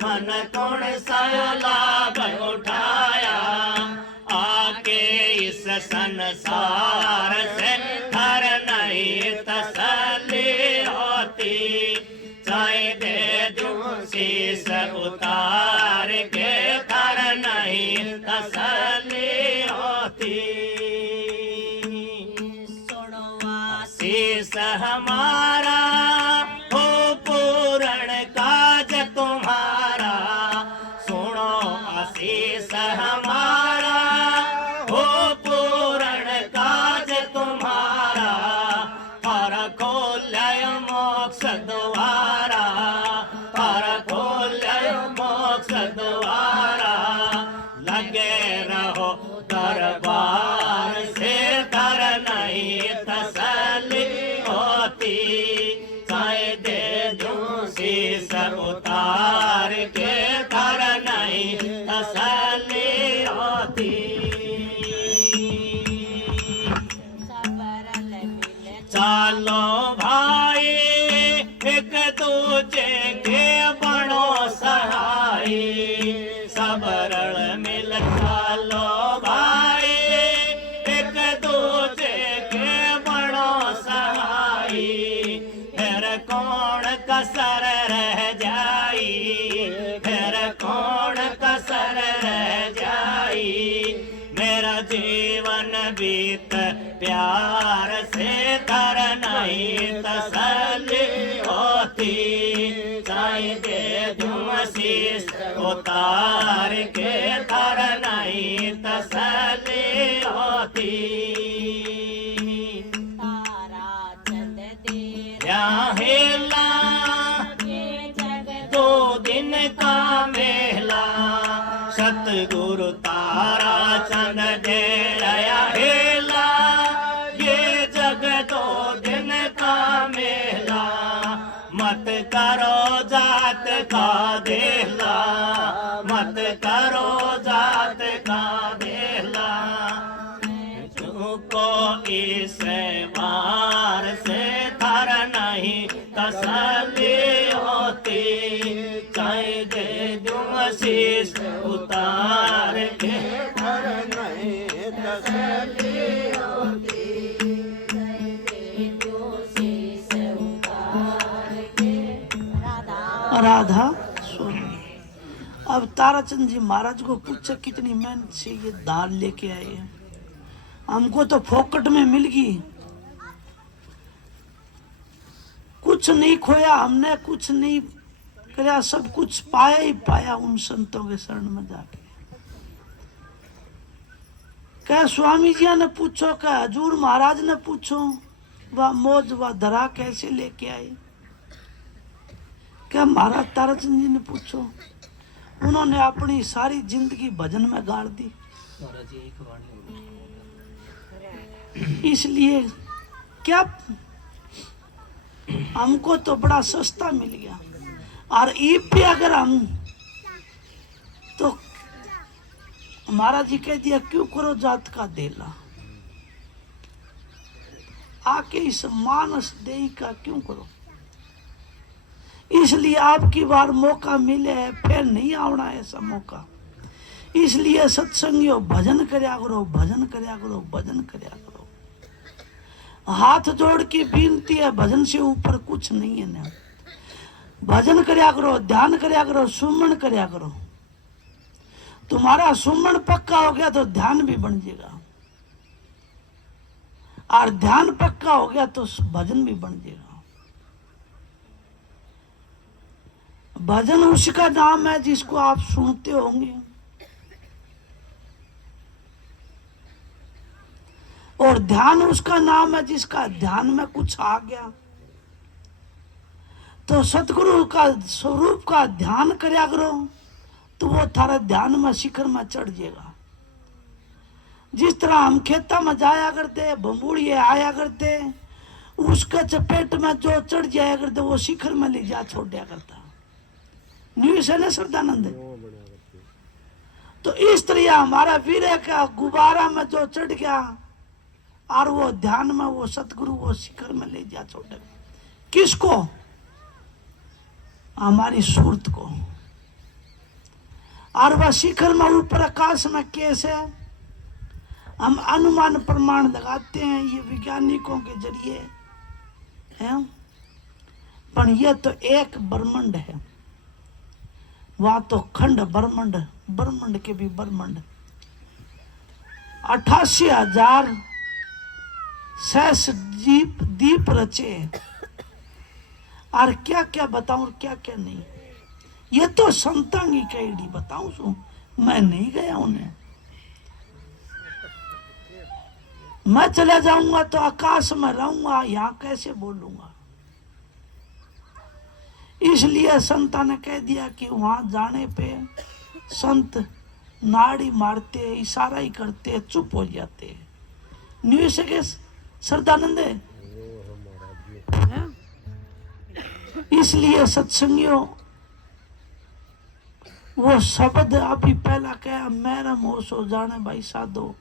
मन कौन सा लाभ उठाया, आके इस संसार से हर नहीं तसल्ली होती, चाहे दे दूं शीश उतार के हर नहीं तसल्ली होती। शीश हमारा हो पूर्ण काज तुम्हारा, सुनो आशीष हमारा हो पूर्ण काज तुम्हारा, हर खोलय मोक्ष द्वारा, हर खोलय मोक्ष द्वारा, लगे रहो दरबार से धर नहीं तसल्ली होती, चाहे दे दूं शीश उतार के धर नहीं तसल्ली होती। चलो भाई एक दूजे के बनो सहाई, सब रल मिल चलो भाई एक दूजे के बनो सहाई, फिर कौन कसर रह जाई, फिर कौन कसर रह जाई, मेरा जीवन बीत प्यार से धर नहीं तसल्ली होती, चाहे दे दूं शीश उतार के धर नहीं तसल्ली होती। तारा चंद हेला दो दिन का मेला, सतगुरु तारा चंद दे रया हेला, ये जग दो दिन का मेला, मत करो जात का देला, मत करो जात का देला, तुमको इस बार से धर नहीं तसल्ली होती, चाहे दे दूं शीश उतार के धर नहीं तसल्ली होती, चाहे दे दूं शीश उतार के। राधा स्वामी। अब ताराचंद जी महाराज को पूछा कितनी मेहनत से ये दाल लेके आए हैं, हमको तो फोकट में मिल गई, कुछ नहीं खोया हमने, कुछ नहीं कराया, सब कुछ पाया ही पाया उन संतों के शरण में जाके। क्या स्वामी जी ने पूछो, क्या हजूर महाराज ने पूछो, वह मौज वह धरा कैसे लेके आए, क्या महाराज ताराचंद जी ने पूछो, उन्होंने अपनी सारी जिंदगी भजन में गाड़ दी। इसलिए क्या हमको तो बड़ा सस्ता मिल गया, और ये भी अगर हम तो महाराज जी कह दिया क्यों करो जात का देला, आके इस मानस देही का क्यों करो। इसलिए आपकी बार मौका मिले है, फिर नहीं आवना ऐसा मौका, इसलिए सत्संगियों भजन करया करो, भजन करया करो, भजन करया करो। हाथ जोड़ की विनती है, भजन से ऊपर कुछ नहीं है ना। भजन करया करो, ध्यान करया करो, सुमन करया करो। तुम्हारा सुमन पक्का हो गया तो ध्यान भी बन जाएगा, और ध्यान पक्का हो गया तो भजन भी बन जाएगा। भजन उसका नाम है जिसको आप सुनते होंगे, और ध्यान उसका नाम है जिसका ध्यान में कुछ आ गया। तो सतगुरु का स्वरूप का ध्यान करया करो तो वो थारा ध्यान में शिखर में चढ़ जाएगा। जिस तरह हम खेता में जाया करते, बम्बूड़िए आया करते, उसका चपेट में जो चढ़ जाया करते वो शिखर में ले जा छोड़ दिया करता। न्यूज है ना श्रद्धानंद। तो इस तरह हमारा वीर का गुब्बारा में जो चढ़ गया और वो ध्यान में वो सतगुरु वो शिखर में ले जा छोड़ दिया। किसको? हमारी सूरत को। और वह शिखर में ऊपर आकाश में कैसे हम अनुमान प्रमाण लगाते हैं, ये वैज्ञानिकों के जरिए है, पर यह तो एक ब्रह्मांड है, वहां तो खंड ब्रह्मांड, ब्रह्मांड के भी ब्रह्मांड 88,000 सहस्र दीप रचे, और क्या क्या बताऊं और क्या क्या नहीं। ये तो संतांगी कैडी बताऊं सु, मैं नहीं गया उन्हें। मैं चला जाऊंगा तो आकाश में रहूंगा, यहां कैसे बोलूंगा। इसलिए संता ने कह दिया कि वहां जाने पे संत नाड़ी मारते, इशारा ही करते, चुप हो जाते। न्यू से श्रद्धानंद है? इसलिए सत्संगियों वो शब्द अभी पहला कहा, मेरा मोह सो जाने भाई साधो,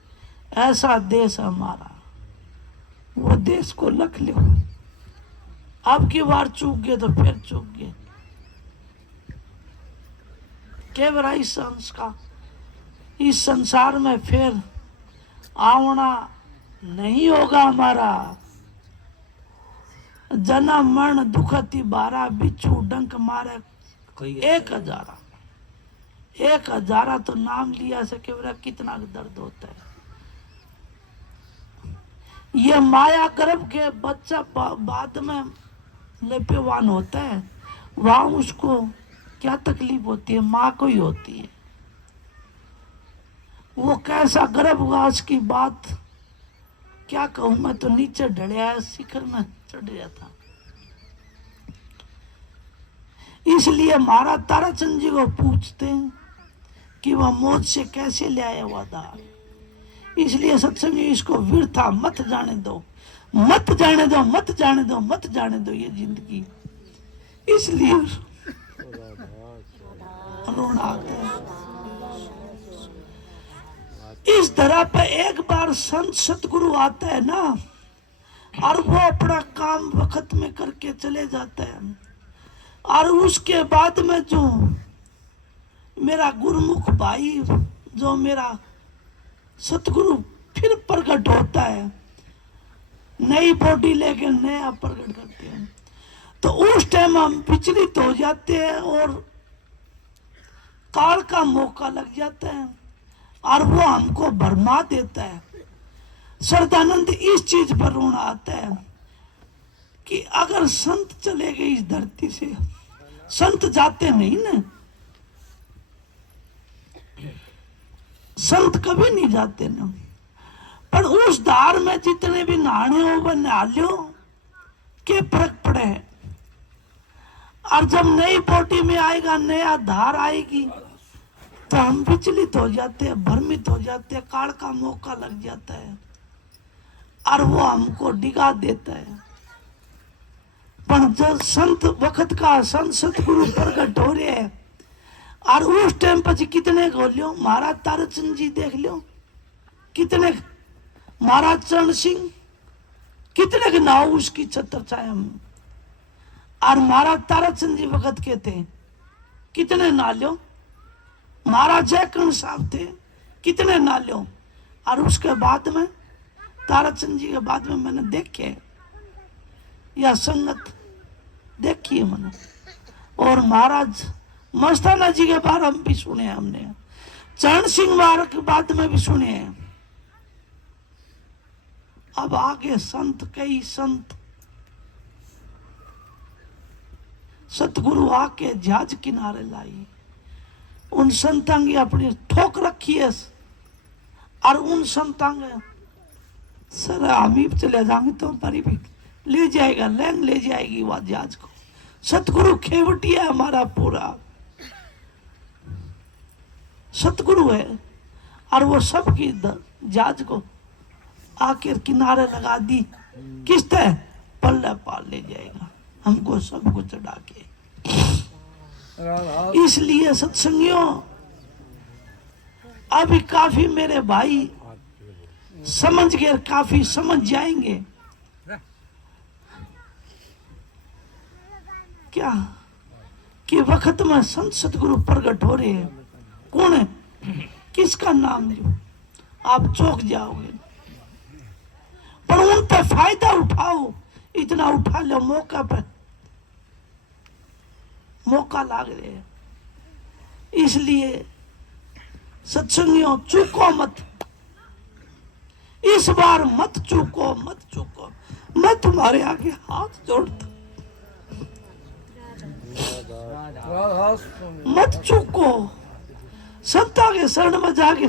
ऐसा देश हमारा, वो देश को लख लो। अब की बार चूक गए तो फिर चूक गए। केवल इस संसार में फिर आवना नहीं होगा हमारा। जन्म मरण दुखती बारा, बिच्छू डंक मारे 1,000 तो नाम लिया से केवल कितना दर्द होता है। ये माया गर्भ के बच्चा बाद में लेपेवान होता है, वहां उसको क्या तकलीफ होती है, माँ को ही होती है। वो कैसा गर्भवास की बात क्या कहूं, मैं तो नीचे ढड़िया शिखर में चढ़ गया था। इसलिए महाराज ताराचंद जी को पूछते हैं कि वह मौत से कैसे ले आया हुआ था। इसलिए सत्संग इसको वृथा मत जाने दो, मत जाने दो, मत जाने दो, मत जाने दो ये जिंदगी। इसलिए रोना आता है। इस तरह पे एक बार संत सतगुरु आता है ना, और वो अपना काम वक्त में करके चले जाता है, और उसके बाद में जो मेरा गुरुमुख भाई, जो मेरा सतगुरु फिर प्रकट होता है, नई बॉडी लेके नया प्रकट करते हैं, तो उस टाइम हम विचलित हो जाते हैं और काल का मौका लग जाता है, और वो हमको भरमा देता है। श्रद्धानंद इस चीज पर रोना आता है कि अगर संत चले गए इस धरती से, संत जाते नहीं ना, संत कभी नहीं जाते ना, पर उस धार में जितने भी नहाने हो वह नहा लो के फर्क पड़े। और जब नई पोटी में आएगा, नया धार आएगी, तो हम विचलित हो जाते हैं, भ्रमित हो जाते हैं, काल का मौका लग जाता है और वो हमको डिगा देता है। पर जब संत वक्त का संत सतगुरु प्रकट हो रहे हैं, और उस टाइम पर कितने को लो, महाराज ताराचंद जी देख लो, कितने महाराज चरण सिंह, कितने के नाव उसकी छत्र छाया में, और महाराज ताराचंद जी वक्त के थे, कितने ना लो, महाराज जयकर्ण साहब थे, कितने ना लो। और उसके बाद में ताराचंद जी के बाद में मैंने देखे या संगत देखी है मैंने, और महाराज मस्ताना जी के बारे में भी सुने हमने, चरण सिंह महाराज के बाद में भी सुने हैं। अब आगे संत, कई संत सतगुरु आके जहाज किनारे लाई, उन संतांगी अपनी ठोक रखी है, और उन संतांग सर हम ही चले जाएंगे तो हमारी भी ले जाएगा, लैंग ले जाएगी वह जहाज को। सतगुरु खेवटिया हमारा पूरा सतगुरु है, और वो सबकी जहाज को आकर किनारे लगा दी, किस्ते पल्ले पाल ले जाएगा हमको सबको चढ़ा के। इसलिए सत्संगियों अभी काफी मेरे भाई समझ गए, काफी समझ जाएंगे क्या कि वक्त में संत सतगुरु प्रकट हो रहे हैं, कौन है, किसका नाम लो, आप चौंक जाओगे। पर उन पे फायदा उठाओ, इतना उठा लो मौका पे, मौका लाग रहे हैं। इसलिए सत्संगियों चूको मत, इस बार मत चूको, मत चूको। मैं तुम्हारे आगे हाथ जोड़ता, मत चूको। संता के शरण में जाके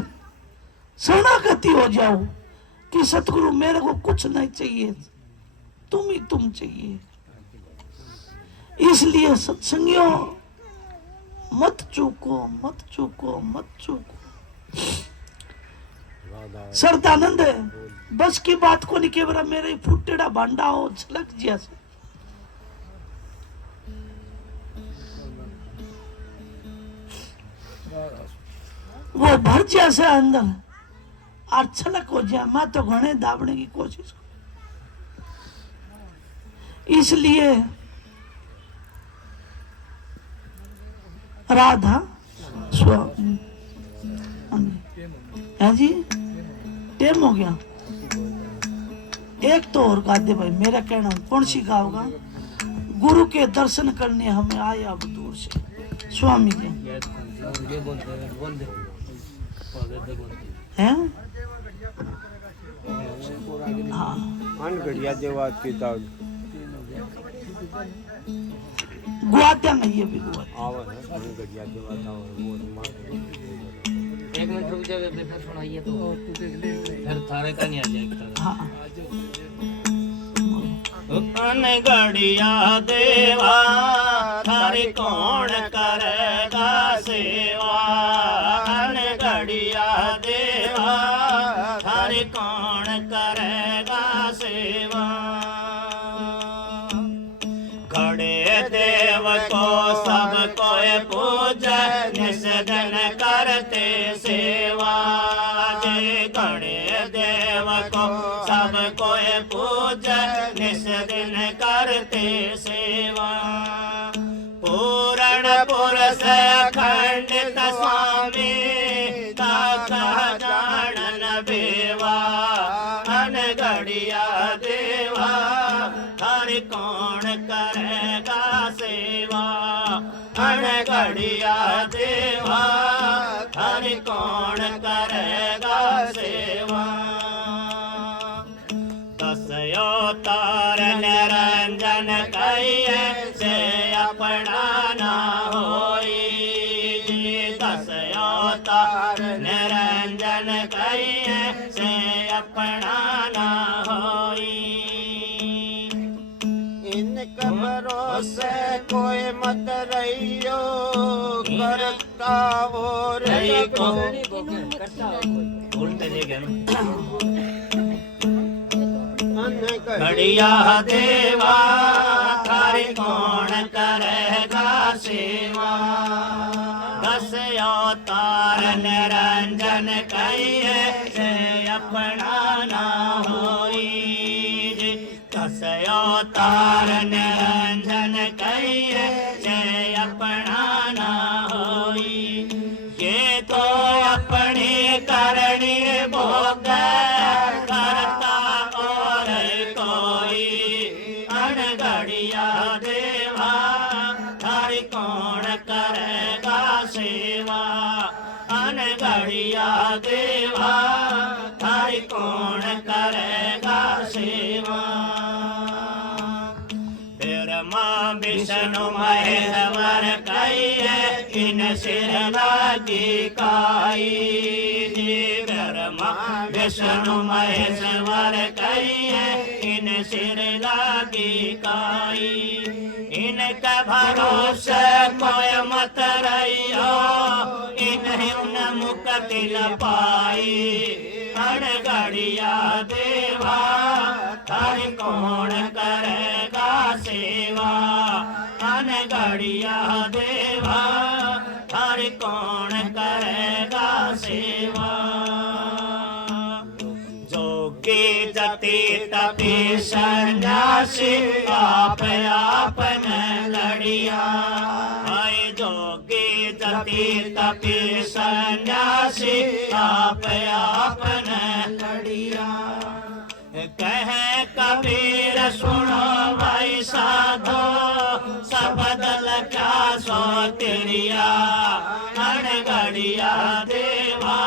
शरणागति हो जाओ कि सतगुरु मेरे को कुछ नहीं चाहिए, तुम ही तुम चाहिए। इसलिए सत्संगियों मत चूको, मत चूको, मत चूको। सरदानंद बस की बात को नहीं केवरा मेरे फुटेड़ा भांडा हो छलक जैसे। वो भर जैसे अंदर और छलक हो जाए। मैं तो घने दाबने की कोशिश करूं। इसलिए राधा स्वामी है जी, टेम हो गया। एक तो और गा दे भाई, मेरा कहना कौन सी गाओगा? गुरु के दर्शन करने हमें आए अब दूर से, स्वामी के हैं। हाँ गुआते में ये भी गुआते। एक मिनट रुक जाओ, फिर सुनाइए तो फिर थारे का नहीं आ जाएगा। हाँ अन गड़िया देवा थारी कौन करेगा सेवा, अन गड़िया देवा थारी कौन करेगा सेवा। खड़े देव को सब कोई पूजा निषदन करते सेवा, जे खड़े देव को सब कोई पूजा निषदन करते सेवा। पूरण पुरुष अखंडित स्वामी ताका जानन बेवा, अनगढ़िया देवा हरि कौन करेगा सेवा, अनगढ़िया देवा हरि कौन करेगा सेवा। दसयो तार निरंजन कहिए से अपना ना होई जी, दसयो तार निरंजन कहिए से अपना ना होई। इनका भरोसे कोई मत रहियो, करता वो रही को उल्टे देखे घड़िया देवा थारी कौन करेगा सेवा। दस अवतार निरंजन कहिए से अपना ना होई जी, दस अवतार निरंजन कहिए से अपना ना होई। ये तो अपनी करनी भोग करता और कोई, अनगढ़िया देवा थारी कौन करेगा सेवा, अनगढ़िया देवा थारी कौन करेगा सेवा। ब्रह्मा विष्णु महेश्वर कहिए इन सिर लागी काई जी, ब्रह्मा विष्णु महेश्वर कहिए इन सिर लागी काई। इनका भरोसे कोई मत रहियो, इन्हें मुक्ति न पाई, अनगढ़िया देवा थारी कौन करेगा सेवा, अनगढ़िया देवा थारी कौन करेगा सेवा। जोगी जति तपी सन्यासी आप आपन लड़िया, हाय जोगी जति तपि सन्यासी आप आपने लड़िया। कहे कबीर सुनो भाई साधो सबद क्या सो तेरिया। अनगढ़िया देवा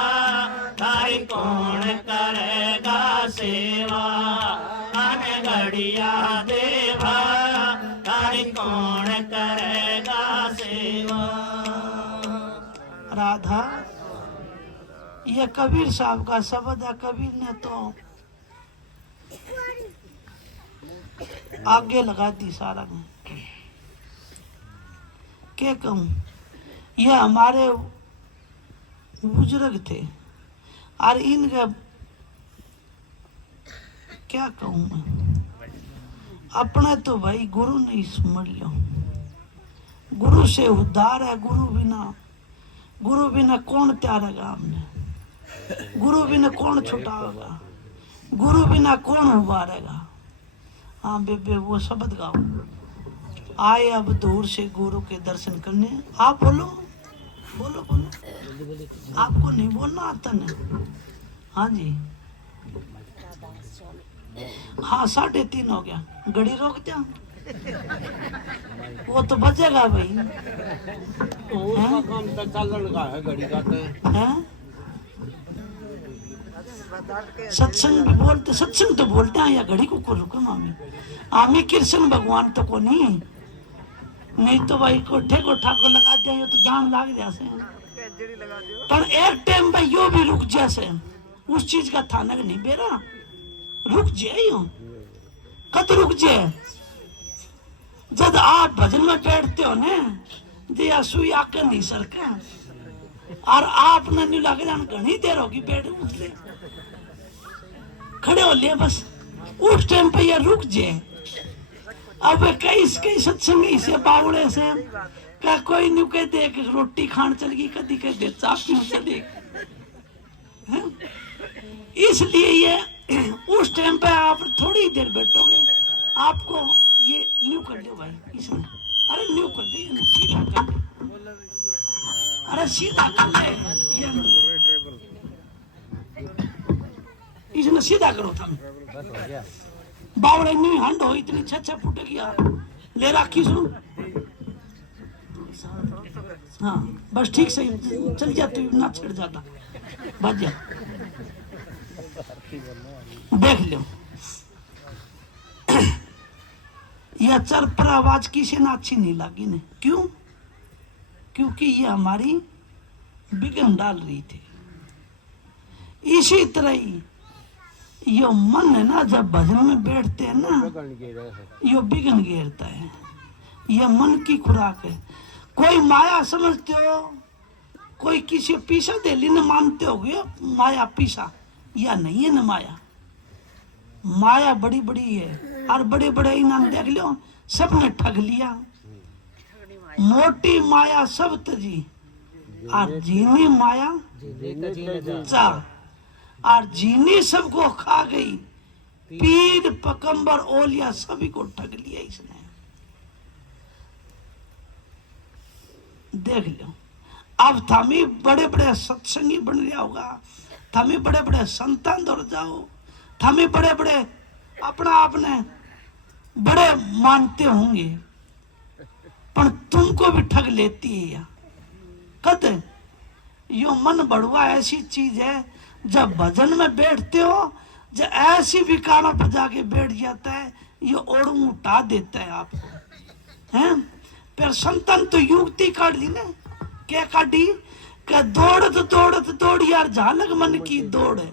तारी कौन करेगा सेवा। अनगढ़िया देवा तारी कौन करेगा सेवा। राधा, ये कबीर साहब का शब्द है। कबीर ने तो आगे लगा दी सारा में। क्या कहूं, ये हमारे बुजुर्ग थे और इनका क्या कहूं मैं। अपने तो भाई गुरु नहीं समझ लो। गुरु से उद्धार है। गुरु बिना कौन त्यारेगा हमने। गुरु बिना कौन छुटाएगा। गुरु बिना कौन उबारेगा। हाँ बेबे वो शब्द गाओ। आए अब दूर से गुरु के दर्शन करने। आप बोलो बोलो बोलो। आपको नहीं बोलना आता ना। हाँ जी, हाँ 3:30 हो गया। घड़ी रोक दिया। वो तो बचेगा भाई। काम तो चलन का है घड़ी का तो। हैं? सत्संग भी बोलते, सत्संग तो बोलते हैं या घड़ी को रुको मामी। आमी कृष्ण भगवान तो को नहीं तो भाई कोठे को ठाको लगा दिया तो जान लाग जैसे। पर एक टाइम भाई यो भी रुक जैसे उस चीज का थानक नहीं बेरा रुक जाए। कद रुक जाए जब आप भजन में बैठते हो ने दिया सुई आकर नहीं सरके और आपने नहीं लगे जान घनी देर होगी बैठ उठले खड़े हो लिए बस उस टाइम पे ये रुक जाए। अब कई सत्संग से बावड़े से क्या कोई नहीं कह दे रोटी खान चल गई कदी कह दे चाप पीने चली। इसलिए ये उस टाइम पे आप थोड़ी देर बैठोगे आपको ये न्यू कर दो भाई इसमें। अरे न्यू कर दे सीधा कर। अरे सीधा कर ले इसने सीधा करो तुम। बावड़े नहीं हंड हो इतनी 6 फुट गया ले राखी सुन। हाँ बस ठीक से चल जाती ना छिड़ जाता बच जा। देख लो यह चर पर आवाज किसी ने अच्छी नहीं लगी ने। क्यों? क्योंकि ये हमारी बिगन डाल रही थी। इसी तरह ही यो मन है ना जब भजन में बैठते हैं ना यो बिगन घेरता है। यह मन की खुराक है। कोई माया समझते हो, कोई किसी पीसा दे लेने मानते हो गए माया पीसा या नहीं है ना। माया बड़ी बड़ी है और बड़े बड़े इनाम देख लो सबने ठग लिया। मोटी माया सब तजी और जीनी माया चा और जीनी सबको खा गई। पीर पकंबर ओलिया सभी को ठग लिया इसने। देख लो अब थमी बड़े बड़े सत्संगी बन गया होगा। थमी बड़े बड़े संतान दौड़ जाओ। थमी बड़े बड़े अपना आपने बड़े मानते होंगे पर तुमको भी ठग लेती है। या कद यो मन बड़ुआ ऐसी चीज है जब भजन में बैठते हो जब ऐसी विकारों पर जाके बैठ जाता है ये ओढ़ू उठा देता है आपको। हैं फिर संतन तो युक्ति काट ली ना। क्या काटी क्या दौड़ यार झालक मन की दौड़ है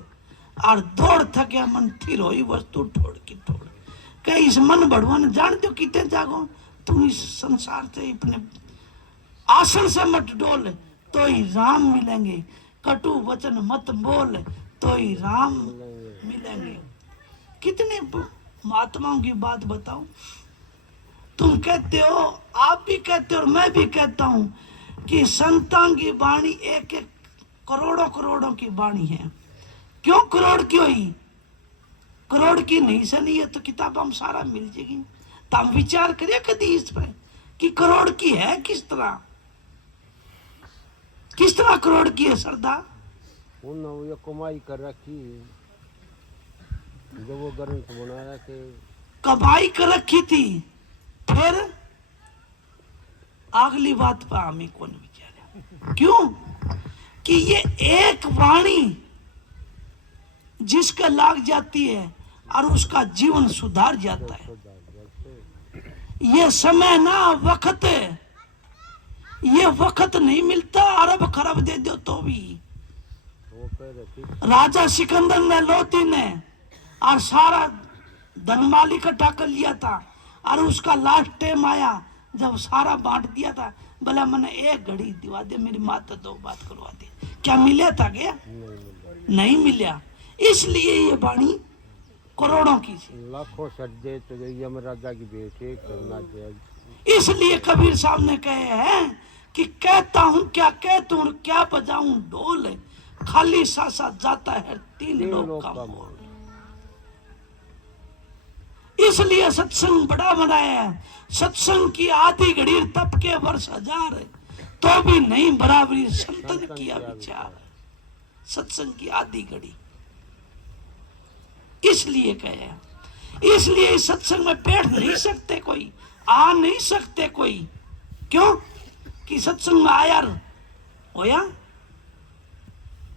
और दौड़ थके मन थिर होई वस्तु ठोड़ की ठोड़। क्या इस मन बड़ुआ ने जानते हो कितने जागो तुम इस संसार से अपने आसन से मत डोल तो ही राम मिलेंगे। कटु वचन मत बोल तो ही राम मिलेंगे। कितने महात्माओं की बात बताओ। तुम कहते हो आप भी कहते हो और मैं भी कहता हूं कि संतान की वाणी एक एक करोड़ों की वाणी है। क्यों करोड़ की हुई? करोड़ की नहीं सनी है तो किताब हम सारा मिल जाएगी। तो हम विचार करिए कभी इस पर कि करोड़ की है किस तरह। करोड़ की है श्रद्धा? उन्होंने ये कमाई कर रखी जो वो ग्रंथ बनाया थे, कमाई कर रखी थी। फिर अगली बात पर हमें कौन विचारा? क्यों कि ये एक वाणी जिसका लाग जाती है और उसका जीवन सुधार जाता है। ये समय ना वक्त है, ये वक्त नहीं मिलता। अरब खरब दे दो तो भी। राजा सिकंदर ने लोधी ने और सारा धनमाल इकट्ठा कर लिया था और उसका लास्ट टाइम आया जब सारा बांट दिया था, बोला मैंने एक घड़ी दिवा दे, मेरी माँ तो 2 बात करवा दे। क्या मिला था क्या? नहीं मिला। इसलिए ये वाणी करोड़ों की थी। लाखों सज्जे तो यमराजा की बेटे करना चाहिए। इसलिए कबीर साहब ने कहे हैं कि कहता हूं क्या कहता हूं, क्या बजाऊं ढोल, खाली सासा जाता है 3 लोग का मोल। इसलिए सत्संग बड़ा बनाया है। सत्संग की आधी घड़ी तप के वर्ष 1000 तो भी नहीं बराबरी संतन किया विचार। सत्संग की आधी घड़ी इसलिए कहे, इसलिए इस सत्संग में बैठ नहीं सकते कोई, आ नहीं सकते कोई। क्यों कि सत्संग में आया होया?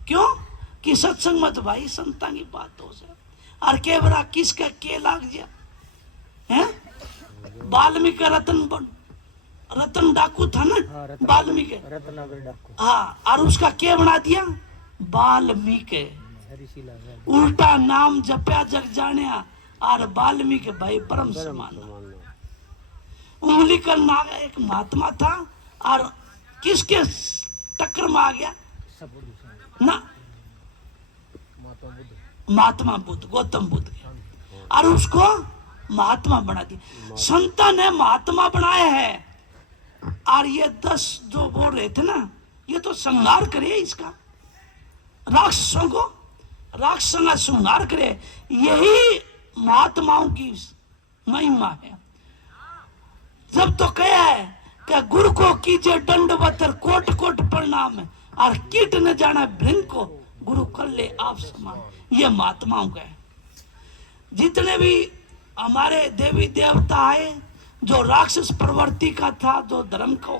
क्यों कि सत्संग में तो भाई संता की बात हो से और के बरा किसका के लाग जा है। वाल्मीकि रतन डाकू था ना, वाल्मीकि हाँ, और उसका क्या बना दिया? वाल्मीकि। उल्टा नाम जपया जग जानिया और वाल्मीकि भाई परम समान। उंगली का नाग एक महात्मा था और किसके टक्कर में आ गया ना? महात्मा बुद्ध, गौतम बुद्ध के, और उसको महात्मा बना दिया। संता ने महात्मा बनाया है और ये 10 जो बोल रहे थे ना, ये तो संहार करे इसका, राक्षसों को, राक्षसों का संहार करे। यही महात्माओं की महिमा है। जब तो कहा है कि गुरु को कीजिए दंडवत कोट कोट प्रणाम और कीट न जाना भृंग को गुरु कर ले आप समान। ये महात्माओं का है। जितने भी हमारे देवी देवता आए जो राक्षस प्रवृत्ति का था, जो धर्म को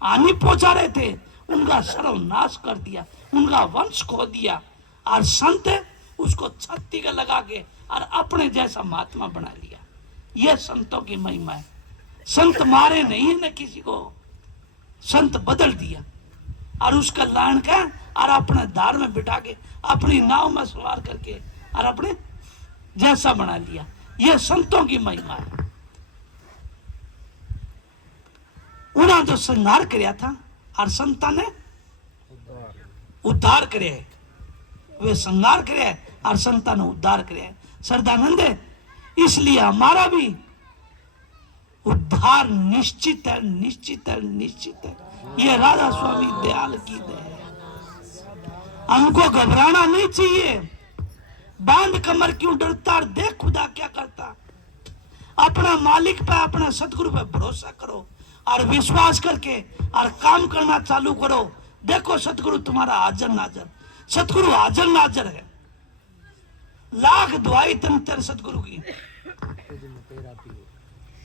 हानि पहुंचा रहे थे, उनका सर्वनाश कर दिया, उनका वंश खो दिया और संत उसको छत्ती का लगा के और अपने जैसा महात्मा बना लिया। यह संतों की महिमा है। संत मारे नहीं है न किसी को, संत बदल दिया और उसका लान का और अपने धार में बिठा के अपनी नाव में सवार करके और अपने जैसा बना लिया। यह संतों की महिमा है। उन्होंने तो संहार किया था और संता ने उद्धार करे। वे संहार करे और संता ने उद्धार करे। श्रद्धानंद है, इसलिए हमारा भी उद्धार निश्चित है, निश्चित है, निश्चित है। ये राधा स्वामी दयाल की दया है। हमको घबराना नहीं चाहिए। बांध कमर क्यों डरता, देख खुदा क्या करता। अपना मालिक पे, अपना सतगुरु पे भरोसा करो और विश्वास करके और काम करना चालू करो। देखो सतगुरु तुम्हारा हाजिर नाजर, सतगुरु हाजिर नाजर है। लाख दुआई तन तेरे सतगुरु की,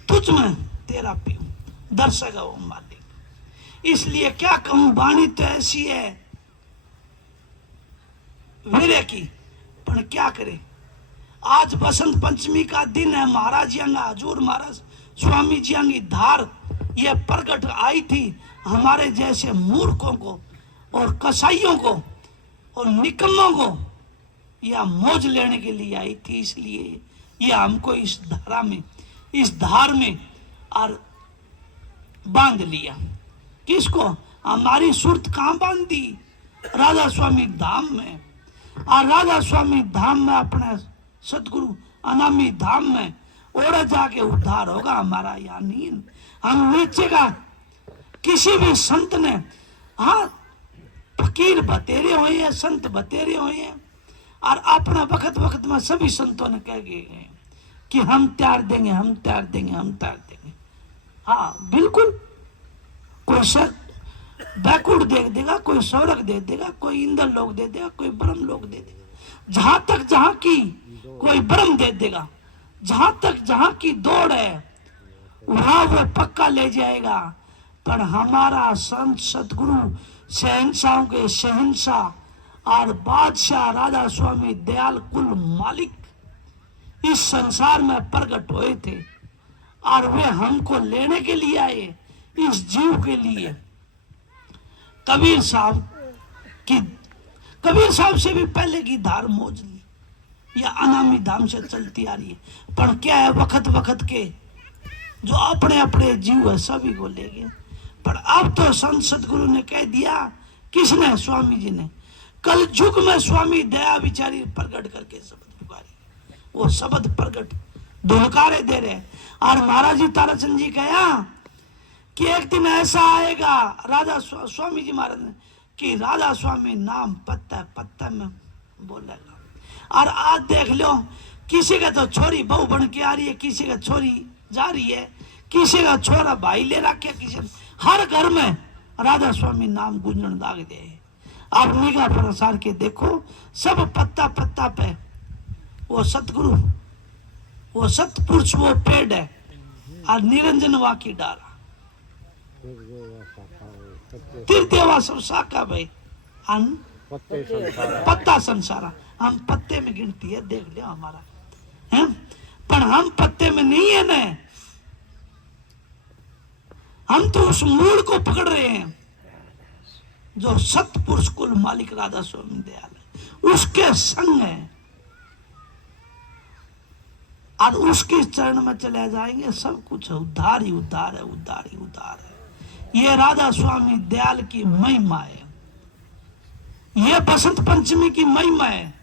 तुझ में तेरा पीऊ दर्शक वो मालिक। इसलिए क्या कहूं, वाणी तो ऐसी है वीरे की, पर क्या करे। आज बसंत पंचमी का दिन है। महाराज जी हजूर महाराज स्वामी जी की धार ये प्रकट आई थी हमारे जैसे मूर्खों को और कसाईयों को और निकम्मों को यह मौज लेने के लिए आई थी। इसलिए यह हमको इस धारा में, इस धार में और बांध लिया। किसको? हमारी सुरत कहाँ बांध दी? राधा स्वामी धाम में। और राधा स्वामी धाम में अपने सतगुरु अनामी धाम में और जाके उद्धार होगा हमारा। या नहीं हम नीचे का किसी भी संत ने, हाँ फकीर बतेरे हुए हैं, संत बतेरे हुए हैं और अपना वक्त वक्त में सभी संतों ने कह गए कि हम त्यार देंगे, हम त्यार देंगे, हम त्यार देंगे। हाँ बिल्कुल। कोई बैकुंठ दे देगा, कोई स्वर्ग दे देगा, कोई इंद्र लोक दे देगा, कोई ब्रह्म लोक दे देगा। जहां तक जहां की कोई ब्रह्म दे देगा। जहां तक जहां की दौड़ है वहां वो पक्का ले जाएगा। पर हमारा संत सतगुरु शहंशाहों के शहंशाह और बादशाह राधा स्वामी दयाल कुल मालिक इस संसार में प्रकट हुए थे और वे हमको लेने के लिए आए, इस जीव के लिए। कबीर साहब से भी पहले की धार मोज ली या अनामी धाम से चलती आ रही है। पर क्या है, वक्त वक्त के जो अपने अपने जीव है सभी को ले गए। पर अब तो संत सतगुरु ने कह दिया, किसने? स्वामी जी ने। कल युग में स्वामी दया विचारी प्रकट करके शब्द पुकारी, वो शब्द प्रकट धुलकारे दे रहे। और महाराज जी ताराचंद जी कहा कि एक दिन ऐसा आएगा, राधा स्वामी जी महाराज ने, कि राधा स्वामी नाम पत्ता पत्ता में बोलेगा। और आज देख लो, किसी का तो छोरी बहू बन के आ रही है, किसी का छोरी जा रही है, किसी का छोरा भाई ले रखा, किसी हर घर में राधा स्वामी नाम गुंजन दाग दे। आप निगाह प्रसार के देखो, सब पत्ता पत्ता पे वो सतगुरु, वो सतपुरुष, वो पेड़ है और निरंजन वा की डाला, तीर्थेवा सब शाखा भाई, पत्ता संसारा। हम पत्ते में गिनती है, देख लियो हमारा है, पर हम पत्ते में नहीं है न, हम तो उस मूल को पकड़ रहे हैं जो सतपुरुष कुल मालिक राधा स्वामी दयाल है, उसके संग है और उसके चरण में चले जाएंगे, सब कुछ है, उद्धार ही उद्धार है, उद्धार ही उद्धार है। ये राधा स्वामी दयाल की महिमा है, ये बसंत पंचमी की महिमा है।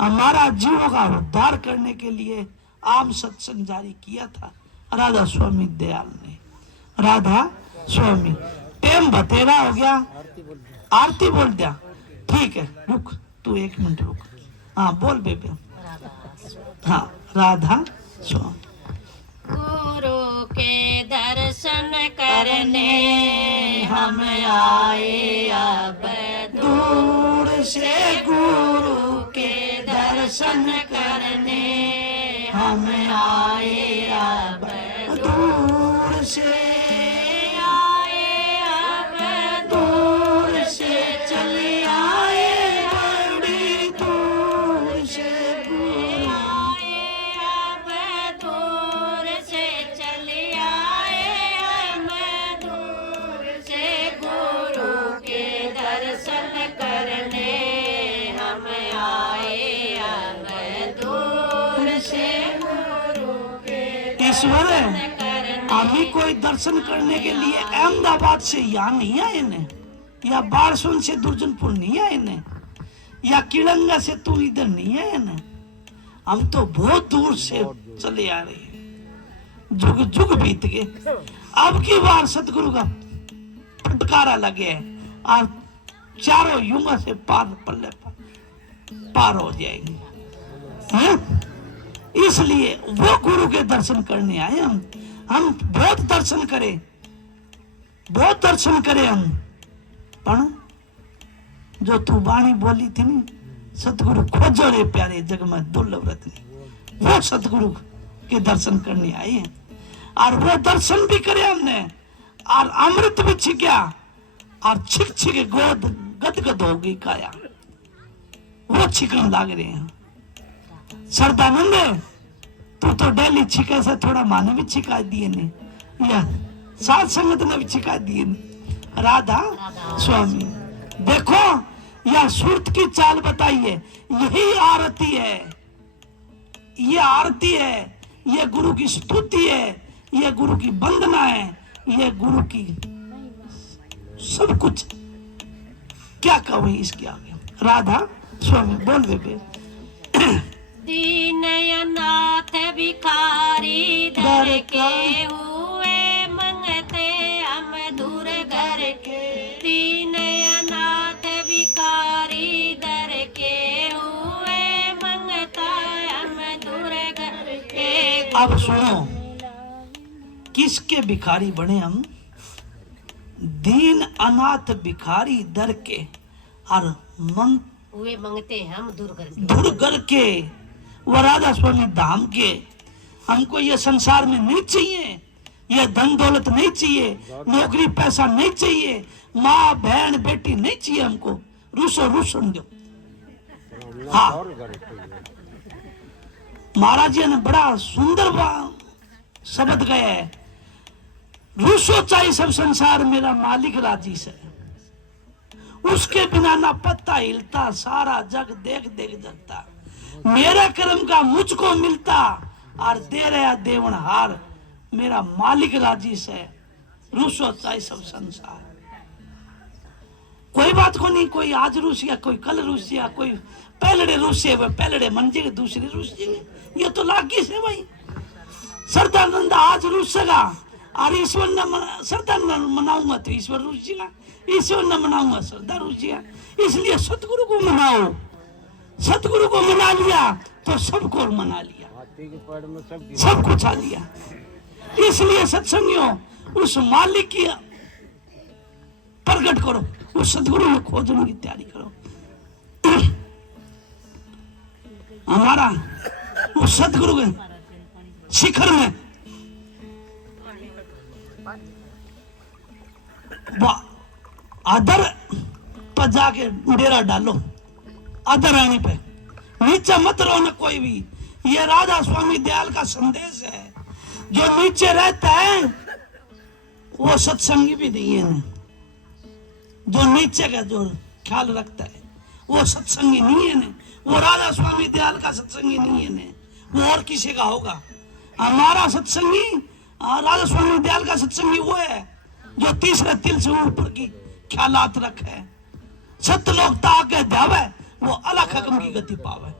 हमारा जीवों का उद्धार करने के लिए आम सत्संग जारी किया था राधा स्वामी दयाल ने। राधा स्वामी, टेम बतेरा हो गया, आरती बोल दिया, ठीक है, रुक तू 1 मिनट रुक, हाँ बोल बेबे। हाँ, राधा स्वामी। गुरु के दर्शन करने हम आए अब दूर से, गुरु के दर्शन करने हम आए अब दूर से, अभी कोई दर्शन करने के लिए अहमदाबाद से यहाँ नहीं आए ने, या बारसोन से दुर्जनपुर नहीं आए ने, या किलंगा से तू इधर नहीं आए ने। हम तो बहुत दूर से चले आ रहे हैं, जुग जुग बीत गए। अब की बार सतगुरु का फटकारा लगे है और चारों युगों से पार पल्ले पार हो जाएंगे, हैं? इसलिए वो गुरु के दर्शन करने आए हम बहुत दर्शन करें, बहुत दर्शन करें हम, पर जो तू वाणी बोली थी नी, सतगुरु खोजो रे प्यारे जग में दुर्लभ रत्नी, वो सतगुरु के दर्शन करने आए हैं। और वो दर्शन भी करे हमने और अमृत भी छिक्या और छिक छिक गोद गदगद हो गई काया, वो छिकन लाग रहे हैं। सरदानंद तू तो डेली छिके से थोड़ा माने भी छिका दिए ने, या साथ संगत ने भी छिका दिए ने। राधा स्वामी देखो, यह सुरत की चाल बताइए, यही आरती है, ये आरती है, ये गुरु की स्तुति है, ये गुरु की वंदना है, ये गुरु की सब कुछ। क्या कहूँ इसके आगे? राधा स्वामी बोल बेबे। दीननाथ भिखारी दर के हुए मंगते हम दूर घर के, दीननाथ भिखारी दर के हुए मंगता हम दूर घर के। अब सुनो, किसके भिखारी बने हम? दीन अनाथ भिखारी दर के और मन हुए मंगते हम दूर करके वो राधा स्वामी धाम के। हमको ये संसार में नहीं चाहिए, ये धन दौलत नहीं चाहिए, नौकरी पैसा नहीं चाहिए, माँ बहन बेटी नहीं चाहिए हमको। रूसो रूसन दो। हाँ, महाराज जी ने बड़ा सुंदर शब्द गया है, रूसो चाहिए सब संसार मेरा मालिक राजी से, उसके बिना ना पत्ता हिलता, सारा जग देख देख जगता, मेरा कर्म का मुझको मिलता और दे रहा देवन हार, मेरा मालिक राजी से, रूसो चाहिए सब संसार। कोई बात को नहीं, कोई आज रूसिया, कोई कल रूसिया, कोई पहलड़े रूसिया, पहलड़े मंजे दूसरे रूसिया, ये तो लागी से भाई। सरदानंद आज रूसेगा और ईश्वर न सरदार मनाऊंगा तो ईश्वर रूसिया, ईश्वर न मनाऊंगा सरदार रूसिया। इसलिए सतगुरु को मनाओ, सतगुरु को मना लिया तो सबको मना लिया, सब कुछ आ लिया। इसलिए सत्संगियों उस मालिक की प्रकट करो, उस सतगुरु को खोजने की तैयारी करो। हमारा उस सतगुरु के शिखर में आदर पर जाके डेरा डालो, आदर आने पे नीचे मत रहो ना कोई भी। ये राधा स्वामी दयाल का संदेश है, जो नीचे रहता है वो सत्संगी भी नहीं है, जो नीचे का जो ख्याल रखता है वो सत्संगी नहीं है ने, वो राधा स्वामी दयाल का सत्संगी नहीं है ने, वो और किसी का होगा। हमारा सत्संगी राधा स्वामी दयाल का सत्संगी वो है जो तीसरे तिल से ऊपर की ख्यालात रखे, सतलोकता आगे ध्यावे, वो अलग हकम की गति पावे।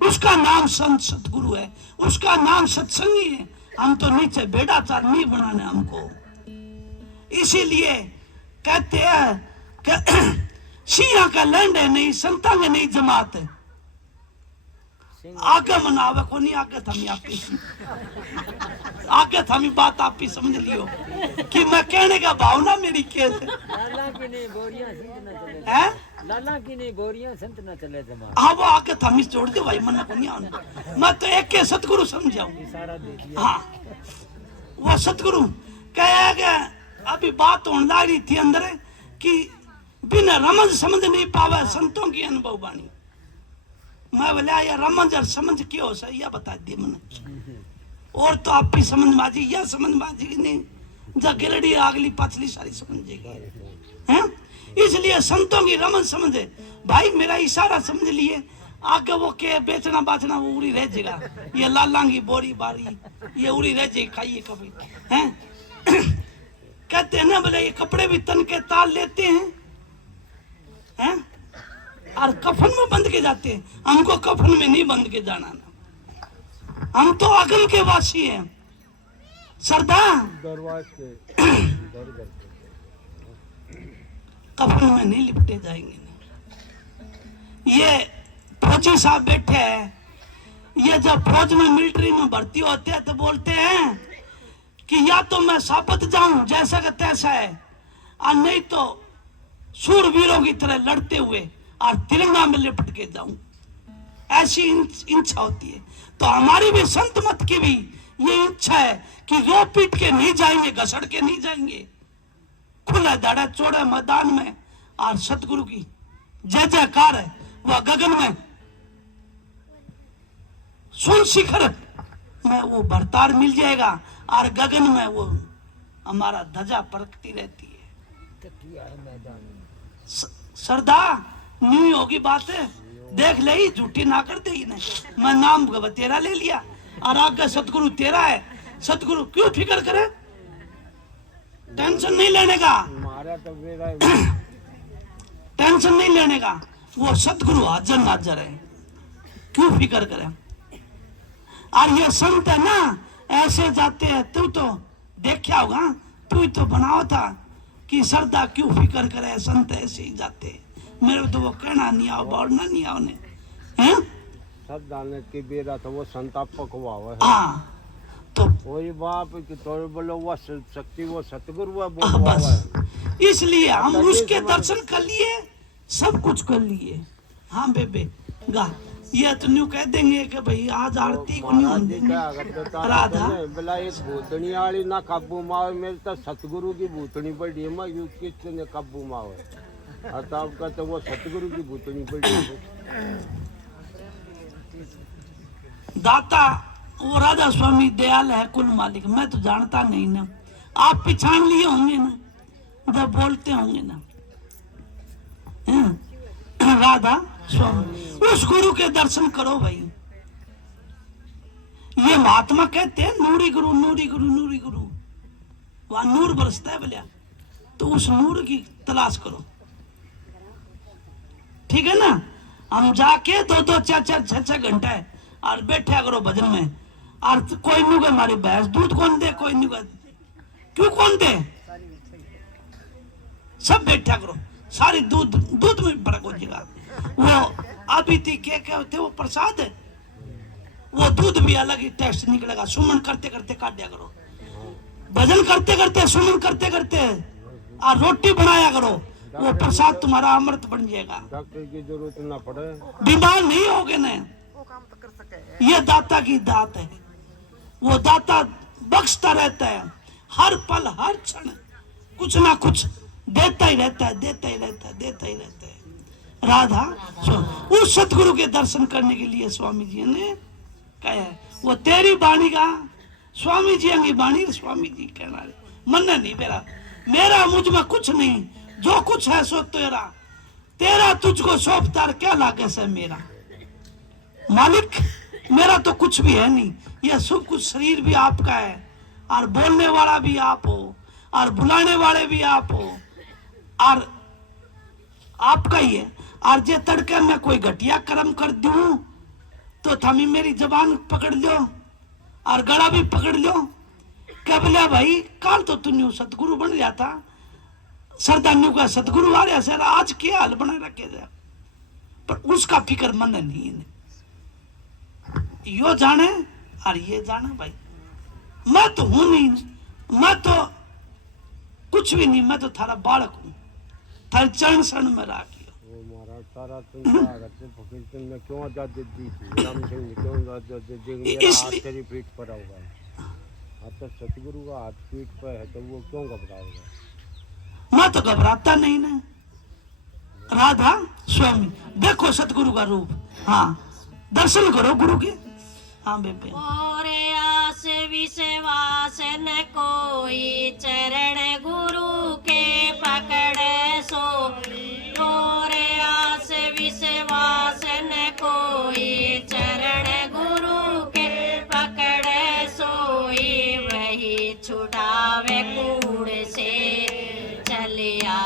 उसका नाम संत सतगुरु है, उसका नाम सत्संगी है। हम तो नीचे बेड़ाचार नहीं बनाने हमको। इसीलिए कहते हैं कि सिंह का लैंड है नहीं, संतांग नहीं जमात है, आगे मनावे को नहीं, आगे थमी आपकी, आगे थमी बात आप ही समझ लियो कि मैं कहने का भावना मेरी केस है। लाला की नहीं बोरियां संत न चले, हैं? लाला की नहीं बोरियां संत न चले जमा। हाँ, वो आगे थमी छोड़ दे भाई, मन को नहीं आना। मैं तो एक के सतगुरु समझाऊं। हाँ, वो सतगुरु कहेगा। अभी बात होने लग रही थी अंदर कि बिना रमज समझ नहीं पावे संतों की अनुभव बाणी। मैं बोला यार रमज और समझ क्यों सही यह बता दिए मैंने, और तो आप भी समझ माजी या समझ माजी नहीं, जब गिरडी अगली पछली सारी समझेगी हैं। इसलिए संतों की रमज समझे भाई, मेरा इशारा समझ लिए, आगे वो के बेचना बाचना वो उड़ी रह जाएगा, ये लालांगी बोरी बारी ये उड़ी रह जाएगी, खाइए कभी हैं। कहते हैं ना बोले ये कपड़े भी तन के ताल लेते हैं और कफन में बंद के जाते हैं, हमको कफन में नहीं बंद के जाना ना, हम तो आगम के वासी हैं सरदार, कफन में नहीं लिपटे जाएंगे ना। ये फौजी साहब बैठे हैं, ये जब फौज में मिलिट्री में भर्ती होते हैं तो बोलते हैं कि या तो मैं सापत जाऊं जैसा का तैसा है, और नहीं तो सूरवीरों की तरह लड़ते हुए और तिरंगा में लिपट के जाऊं, ऐसी इच्छा होती है। तो हमारी भी संत मत की भी ये इच्छा है कि रो पीट के नहीं जाएंगे, घसड़ के नहीं जाएंगे, खुले दाड़े चौड़े मैदान में, और सतगुरु की जय जयकार है वह गगन में सुन शिखर में वो भरतार मिल जाएगा, और गगन में वो हमारा ध्वजा परकती रहती है। सरदार नहीं होगी बात है, देख ले ही झूठी ना कर दे, नहीं मैं नाम तेरा ले लिया और आगे सतगुरु तेरा है। सतगुरु क्यों फिक्र करे, टेंशन नहीं लेने का, टेंशन नहीं लेने का, वो सतगुरु हाजर नाजर है, क्यों फिक्र करे। और ये संत है ना ऐसे जाते हैं, तू तो देखा होगा, तू तो बनाओ था कि सरदा क्यों फिक्र करे, संत ऐसे ही जाते। मेरे तो वो कहना नहीं आओ, बोलना नहीं आओ ने हैं, सब दाने की बेरा तो वो संता पकवा है। हाँ, तो वही बाप की तो बोलो वो शक्ति वो सतगुरु है, बोलवा है। इसलिए हम उसके दर्शन कर लिए, सब कुछ कर लिए। हाँ बेबे गा, ये तो न्यू कह देंगे कि भाई आज आरती को नहीं होने राधा। बोला एक भूतनी वाली ना काबू मावे, मेरे तो सतगुरु की भूतनी पड़ी है, मैं यू किसने काबू मावे, अब का तो वो सतगुरु की भूतनी पड़ी है। दाता वो राधा स्वामी दयाल है, कुल मालिक। मैं तो जानता नहीं ना, आप पिछाड़ लिए होंगे ना, जब बोलते होंगे ना। राधा स्वामी, उस गुरु के दर्शन करो भाई। ये महात्मा कहते हैं नूरी गुरु, नूरी गुरु, नूरी गुरु। वहां नूर बरसता है बोलिया, तो उस नूर की तलाश करो, ठीक है ना। हम जाके 2-2, 4-4, 6-6 घंटे और बैठा करो भजन में, और कोई नहीं का हमारी भैंस दूध कौन दे, कोई नहीं का, क्यों कौन दे, सब बैठा करो, सारी दूध में फर्क हो जाएगा। वो अभी थी क्या होते, वो प्रसाद है, वो दूध भी अलग ही टेस्ट निकलेगा। सुमन करते करते काट दिया करो, भजन करते करते, सुमन करते करते, और रोटी बनाया करो, वो प्रसाद तुम्हारा अमृत बन जाएगा। डॉक्टर की जरूरत ना पड़े, बीमार नहीं होगे ना। ये दाता की दात है, वो दाता बख्शता रहता है, हर पल हर क्षण कुछ ना कुछ देता ही रहता है, देता ही रहता है, देता ही रहता है। राधा उस सतगुरु के दर्शन करने के लिए स्वामी जी ने कहा है, वो तेरी बाणी का स्वामी जी की बाणी, स्वामी जी कहना मन नहीं मेरा, मेरा मुझ में कुछ नहीं, जो कुछ है सो तेरा, तेरा तुझको सौंपता क्या लागे से मेरा मालिक, मेरा तो कुछ भी है नहीं। यह सब कुछ शरीर भी आपका है, और बोलने वाला भी आप हो, और बुलाने वाले भी आप हो, और आपका ही है। और जे तड़के में कोई घटिया कर्म कर दूं तो थमी मेरी जबान पकड़ लो और गला भी पकड़ लो, क्या बोलिया भाई काल तो तू सतगुरु बन गया था, सरदान्यू का सतगुरु आ रहा सर, आज क्या हाल बना रखे जाए, पर उसका फिक्र मन नहीं है। यो जाने और ये जाने भाई, मैं तो हूं नहीं, मैं तो कुछ भी नहीं, मैं तो थारा बालक हूं, थारे चरण शरण में रहा किया। वो महाराज सारा तुम फकीर तुम में क्यों आजादी दी थी, राम सिंह क्यों आजादी दी, मेरा हाथ तेरी पीठ पर होगा, अब तो सतगुरु का हाथ पीठ पर है तो वो क्यों घबराएगा। मैं तो घबराता नहीं ना। राधा स्वामी देखो सतगुरु का रूप, हाँ दर्शन करो गुरु के। हाँ बेबे और आस विश्वास न कोई, चरण गुरु के पकड़ सो। और आस विश्वास न कोई, चरण गुरु के पकड़ सोई। वही छुड़ावे कूड़ से चलिया